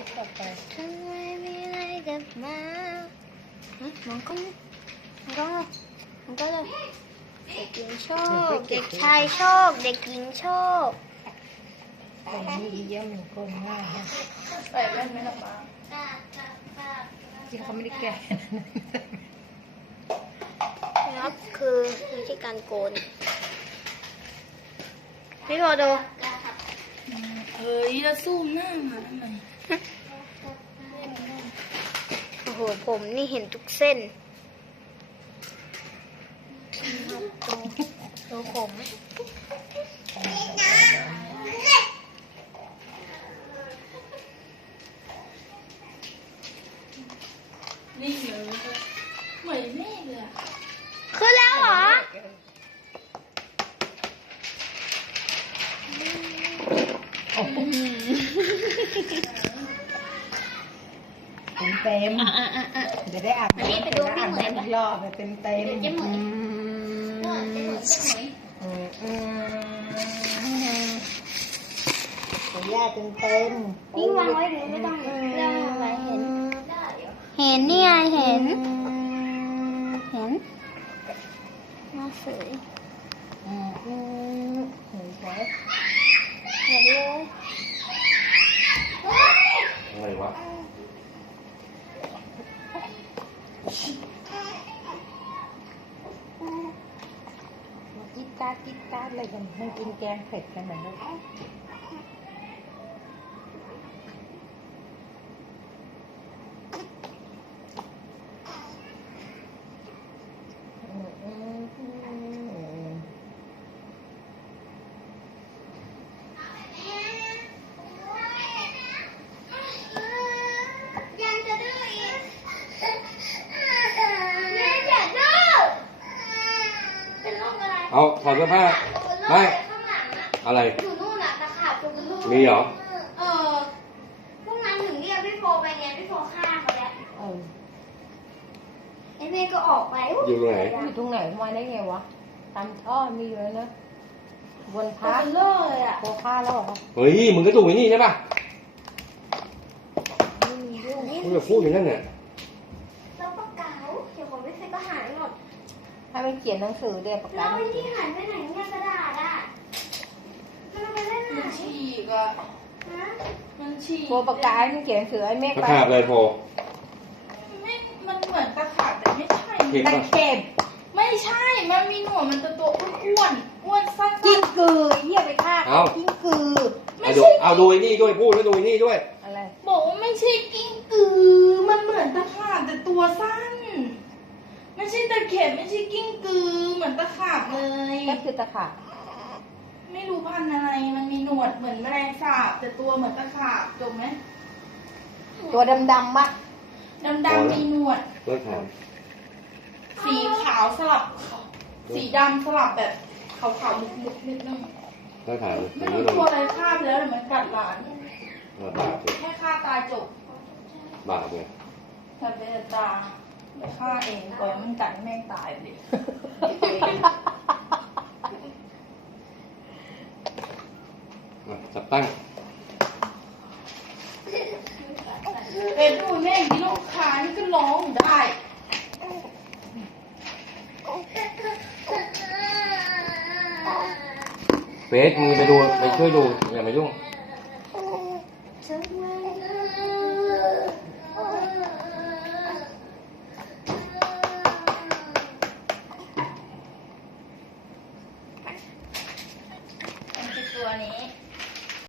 ิปต่อไปทำไมไม่ไล่กลับมาหึมันก็มันก็มันก็เลยเด็กหญิงโชคเด็กชายโชคเด็กหญิงโชคแต่นี่อีเยี่ยมหนึ่งคนมากไปได้ไหมล่ะป้าจริงเขาไม่ได้แก่ครับคือวิธีการโกนพี่พอดูเฮ้ยเราสู้หน้ามาทำไมผม นี่เห็นทุกเส้นตัวผมนี่เหรอไม่แม่เลยต็มเดี๋ยวได้อาบน้ำไปดูพี่เหมือนรอแบบเต็มเต็มเหมือนเหมือนเหมือนเต็มพี่วางไว้หรือไม่ต้องเรื่องอะไรเห็นเห็นนี่ไงเห็น เห็นน่าสวยอืมสวยารกินกการ์อะไรกันมันกินแกงเผ็ดกันเหมือนกันเอา ถอดเสื้อผ้าไม่อะไรมีเหรอ เออพวกนั้นถึงเรียกพี่โฟไปเนี่ยโฟฆ่าเขาแล้วไอ้เมย์ก็ออกไป อยู่ตรงไหน อยู่ตรงไหนมาได้ไงวะ ตามท่อ มีเยอะนะบนพักเลยอะโฟฆ่าแล้วเหรอ เฮ้ย มึงก็ตุรงไหนนี่ใช่ปะมึงจะพูดอย่างนั้นเนี่ยให้มันเขียนหนังสือเด็กประกัเราไปที่หันไปไหนเนี่ยกระดาษอ่ะมันไปเล่นไหนฉีกอ่ะมันฉีกโปรปากกาให้มันเขียนหนังสือไอ้เมฆไปขาดเลยโปรมันเหมือนตะขาบแต่ไม่ใช่แต่เข็มไม่ใช่มันมีหนวดมันจะตัวอ้วนอ้วนสั้นกิ้งกือเหี้ยไปฆ่ากิ้งกือไม่ใช่เอาดูไอ้นี่ด้วยพูดแล้วดูไอ้นี่ด้วยอะไรบอกว่าไม่ใช่กิ้งแต่เข็มไม่ใช่กิ้งกือเหมือนตะขาบเลยก็คือตะขาบไม่รู้พันอะไรมันมีหนวดเหมือนแมลงสาบแต่ตัวเหมือนตะขาบจบไหมตัวดำดำปะดำดำมีหนวดตขาสีขาวสลับ สีดำสลับแบบขาวขาวมุกมุกนิดนึงตขาไม่รู้ตัวอะไรคาบแล้วหรือมันกัดหลานแค่ฆ่าตายจบบาดเนี่ยทะเบียนตาฆ่าเองก่มันกัดแม่งตายเลยจับตั้งเอ็ดูแม่งดิลูกค้านี่ก็ร้องได้เฟสมือไปดู ไปช่วยดู อย่ามายุ่ง